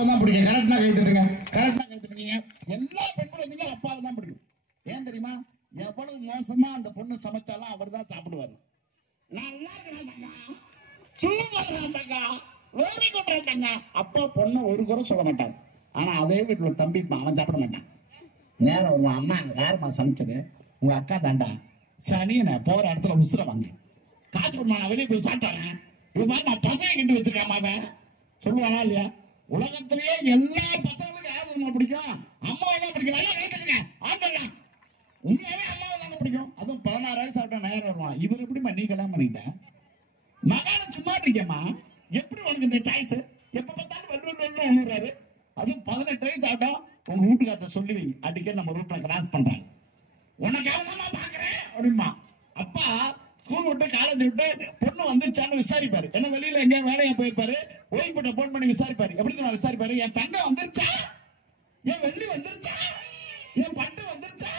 அப்பாவை தான் பிடிக்கும். கரெக்டா கைத்துட்டுங்க, கரெக்டா கைத்துட்டீங்க. எல்லா பெண் குழந்தைங்களும் அப்பாவை தான் பிடிக்கும். ஏன் தெரியுமா? எவ்வளவு மோசமா அந்த பொண்ணு சமைச்சாலும் அவர் தான் சாப்பிடுவாரு. நல்லா இருக்கிறாங்க, சூப்பரா இருந்தாங்க, வெரி குட் இருந்தாங்க. அப்பா பொண்ணு ஒரு குறை சொல்ல மாட்டார். ஆனா அதே வீட்டுல தம்பி அவன் சாப்பிட மாட்டான். நேரம் வருவான், அம்மா யாருமா சமைச்சது? உங்க அக்கா தாண்டா. சனியனை போற இடத்துல உசுர வாங்க, காசு கொடுமா, நான் வெளியே போய் சாப்பிட்டேன். இது மாதிரி நான் பசங்க கிண்டு வச்சிருக்காம அவன் சொல்லுவானா இல்லையா? உலகத்திலேயே எல்லா பசங்களுக்கும் யாரு பிடிக்கும்? அம்மாவை தான் பிடிக்கும். நல்லா கேட்டுருங்க ஆண்கள்லாம், உண்மையாவே அம்மாவை தாங்க பிடிக்கும். அதுவும் 16 வயசு சாப்பிட்டா நேரம் வருவான். இவர் எப்படிமா நீ கல்யாணம் பண்ணிட்ட? மகான சும்மா இருக்கேம்மா, எப்படி உனக்கு இந்த சாய்ஸ்? எப்ப பார்த்தாலும் வெள்ளூர் ஒண்ணுறாரு. அதுவும் 18 வயசு ஆகட்டும். உங்க வீட்டுக்கார்ட்ட சொல்லி வை, அடிக்கடி நம்ம ரூட்ல கிராஸ் பண்றாங்க, உனக்கு அவனமா பாக்குறேன் அப்படிமா. அப்பா ஸ்கூல் விட்டு காலேஜ் விட்டு பொண்ணு வந்துருச்சான்னு விசாரிப்பாரு. ஏன்னா வெளியில எங்க வேலையா போயிருப்பாரு. ஓய்வு போட்ட போன் பண்ணி விசாரிப்பாரு. எப்படி நான் விசாரிப்பாரு? என் தங்கம் வந்துருச்சா, என் வெள்ளி வந்துருச்சா, என் பட்டு வந்துருச்சா,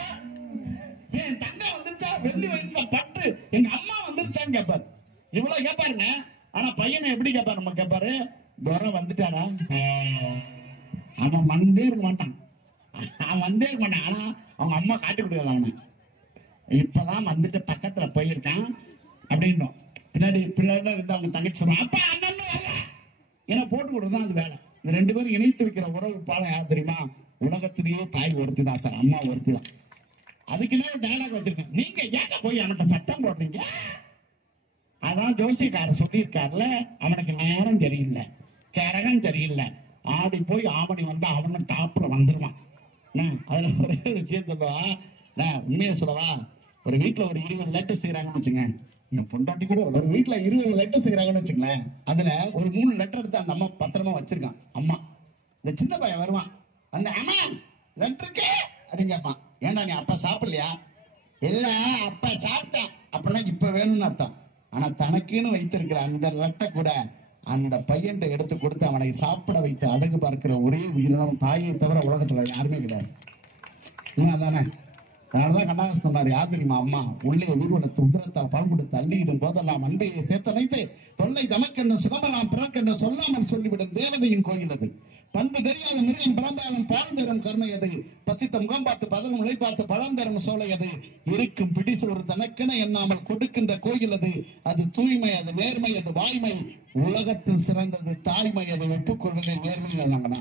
என் தங்கம் வந்துருச்சா, வெள்ளி வந்துருச்சா, பட்டு எங்க அம்மா வந்துருச்சான்னு கேட்பாரு. இவ்வளவு கேட்பாருங்க. ஆனா பையனை எப்படி கேட்பாரு? நம்ம கேட்பாரு, துரம் வந்துட்டாரா? அவன் வந்தே இருக்க மாட்டான், அவன் வந்தே இருக்க மாட்டான். ஆனா அவங்க அம்மா காட்டி கொடுக்கல அவனை. இப்பதான் வந்துட்டு பக்கத்துல போயிருக்கான் அப்படின்னும். பின்னாடி பிள்ளைல இருந்து அவங்க தங்கச்சி சொல்லுவாங்க, அப்பா அண்ணன் வரல, ஏன்னா போட்டு கொடுதான் அது வேலை. இந்த 2 பேரும் இணைத்து வைக்கிற உறவு பாலம் யார் தெரியுமா? உலகத்திலேயே தாய் ஒருத்தி தான் சார், அம்மா ஒருத்தி தான். அதுக்குன்னே ஒரு டயலாக் வச்சிருக்கேன், நீங்க ஏங்க போய் அவன்கிட்ட சட்டம் போடுறீங்க? அதான் ஜோசியக்காரர் சொல்லியிருக்காருல, அவனுக்கு நேரம் சரியில்லை, கரகம் சரியில்லை, ஆடி போய் ஆவணி வந்தா அவனும் டாப்ல வந்துருவான். அதுல ஒரே விஷயம் சொல்லுவா, உண்மையை சொல்லவா? ஒரு வீட்டுல ஒரு 20 லெட்டர் செய்யறாங்கன்னு வச்சுங்க, என் பொண்டாட்டி கூட ஒரு வீட்டுல 20 லெட்டர் செய்யறாங்கன்னு வச்சுங்களேன். அதுல ஒரு 3 லெட்டர் எடுத்து அந்த அம்மா பத்திரமா வச்சிருக்கான். அம்மா இந்த சின்ன பையன் வருவான், அந்த அம்மா லெட்டருக்கு அப்படின்னு கேட்பான். ஏன்னா நீ அப்பா சாப்பிடலையா? இல்ல அப்பா சாப்பிட்டேன் அப்படின்னா இப்ப வேணும்னு அர்த்தம். ஆனா தனக்குன்னு வைத்திருக்கிற அந்த லெட்டர் கூட அந்த பையன் எடுத்து கொடுத்து அவனை சாப்பிட வைத்து அடகு பார்க்கிற ஒரே உயிரினம் தாயை தவிர உலகத்துல யாருமே கிடையாது. தானே? அதனாலதான் கண்ணாசன் சொன்னார், யார் தெரியுமா? அம்மா உள்ளே ஊர்வலத்து உதிரத்தால் பால் கொடுத்து அள்ளியிடும் போதெல்லாம் அன்பையை சேர்த்தனைத்து தொல்லை தமக்கென்று சுகமெல்லாம் பிறக்கென்று சொல்லாமல் சொல்லிவிடும் தேவதையின் கோயில் அது. பண்பு தெரியாத மிருகம் பிறந்தாலும் பால் தரும் கருணை அது. பசித்த முகம் பார்த்து பதவும் உழை பார்த்து பழம் தரும் சோலை அது. இருக்கும் பிடிசல் ஒரு தனக்கென எண்ணாமல் கொடுக்கின்ற கோயில் அது. அது தூய்மை, அது நேர்மை, அது வாய்மை. உலகத்தில் சிறந்தது தாய்மை, அதை ஒப்புக்கொள்வதை நேர்மை. நாங்கள்